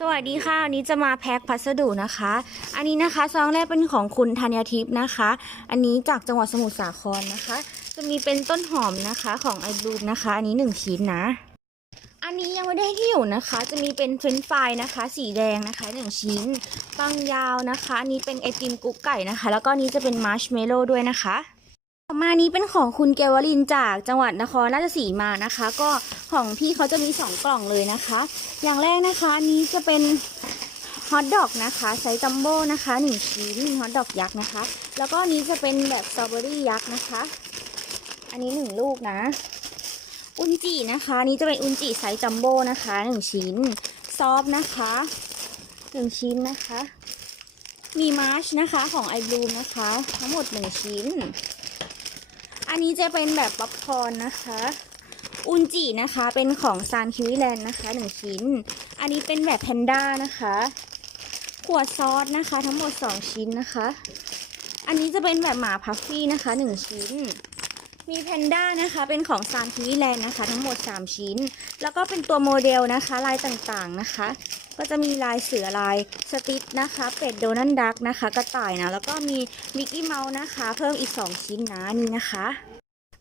สวัสดีค่ะวันนี้จะมาแพ็คพัสดุนะคะ อันนี้นะคะซองแรกเป็นของคุณธัญทิพย์นะคะ อันนี้จากจังหวัดสมุทรสาครนะคะ จะมีเป็นต้นหอมนะคะของไอบูมนะคะ อันนี้หนึ่งชิ้นนะ อันนี้ยังไม่ได้ที่อยู่นะคะ จะมีเป็นเฟรนฟรายนะคะ สีแดงนะคะหนึ่งชิ้นปังยาวนะคะ อันนี้เป็นไอติมกุ๊กไก่นะคะ แล้วก็นี้จะเป็นมาร์ชเมลโล่ด้วยนะคะ อมานี้เป็นของคุณเกวลินจากจังหวัดนครราชสีมานะคะ ก็ของพี่เขาจะมีสองกล่องเลยนะคะ อย่างแรกนะคะอันนี้จะเป็นฮอทดอกนะคะไซส์จัมโบ้นะคะหนึ่งชิ้นฮอทดอกยักษ์นะคะ แล้วก็นี้จะเป็นแบบสตรอเบอรี่ยักษ์นะคะ อันนี้หนึ่งลูกนะ อุนจินะคะนี้จะเป็นอุนจิไซส์จัมโบ้นะคะหนึ่งชิ้น ซอฟนะคะหนึ่งชิ้นนะคะมีมาร์ชนะคะของไอบลูมนะคะ ทั้งหมดหนึ่งชิ้น อันนี้จะเป็นแบบป๊อปคอร์นนะคะ อุนจินะคะเป็นของซานคิวิแลนด์นะคะหนึ่งชิ้น อันนี้เป็นแบบแพนด้านะคะ ขวดซอสนะคะ ทั้งหมดสองชิ้นนะคะ อันนี้จะเป็นแบบหมาพัฟฟี่นะคะหนึ่งชิ้น มีแพนด้านะคะ เป็นของซานคิวิแลนด์นะคะ ทั้งหมด 3 ชิ้น แล้วก็เป็นตัวโมเดลนะคะ ลายต่างๆนะคะ ก็จะมีลายเสือลายสติทนะคะ เป็ดโดนัลดักนะคะ กระต่ายนะ แล้วก็มีมิกกี้เมาส์นะคะ เพิ่มอีก 2 ชิ้นนะนี่นะคะ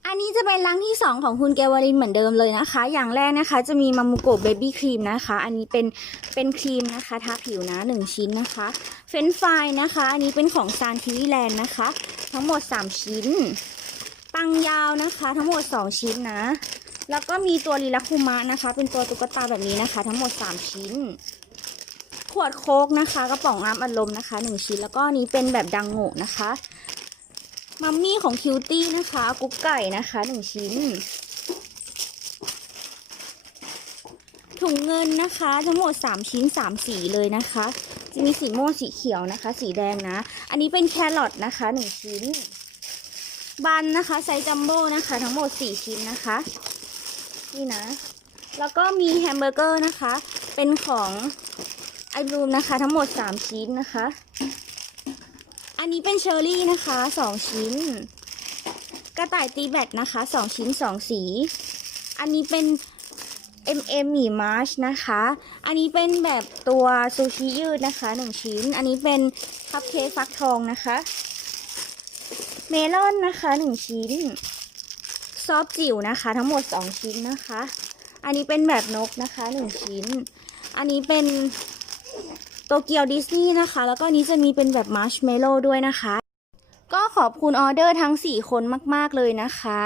อันนี้จะเป็นลังที่ 2 ของคุณเกวลินเหมือนเดิมเลยนะคะ อย่างแรกนะคะจะมีมามูโกะเบบี้ครีมนะคะ อันนี้เป็นเป็นครีมนะคะทาผิวนะ 1 ชิ้นนะคะ เฟนฟายนะคะ อันนี้เป็นของซานคิวิแลนด์นะคะ ทั้งหมด 3 ชิ้น ปังยาวนะคะ ทั้งหมด 2 ชิ้นนะ แล้วก็มีตัวลีลาคุมะนะคะ เป็นตัวตุ๊กตาแบบนี้นะคะ ทั้งหมด 3 ชิ้น ขวดโค้กนะคะกระป๋องน้ำอัดลมนะคะ 1 ชิ้นแล้วก็นี้เป็นแบบดังโงะนะคะมัมมี่ของคิวตี้นะคะกุ๊กไก่นะคะหนึ่งชิ้นถุงเงินนะคะ ทั้งหมด 3 ชิ้น 3 สีเลยนะคะ จะมีสีม่วงสีเขียวนะคะ สีแดงนะ อันนี้เป็นแครอทนะคะ 1 ชิ้น บันนะคะไซส์จัมโบ้นะคะ ทั้งหมด 4 ชิ้นนะคะ นี่นะ แล้วก็มีแฮมเบอร์เกอร์นะคะ เป็นของไอบลูมนะคะ ทั้งหมด 3 ชิ้นนะคะ อันนี้เป็นเชอร์รี่นะคะสองชิ้น กระต่ายตีแบตนะคะสองชิ้นสองสี อันนี้เป็น MM หมี่มาร์ชนะคะ อันนี้เป็นแบบตัวซูชิยืดนะคะหนึ่งชิ้น อันนี้เป็นคัพเค้กฟักทองนะคะ เมลอนนะคะหนึ่งชิ้น ซอฟจิ๋วนะคะ ทั้งหมดสองชิ้นนะคะ อันนี้เป็นแบบนกนะคะหนึ่งชิ้น อันนี้เป็นโตเกียวดิสนีย์นะคะ แล้วก็นนี้จะมีเป็นแบบมาร์ชเมลโล่ด้วยนะคะ ก็ขอบคุณออเดอร์ทั้ง 4 คนมาก ๆ เลยนะคะ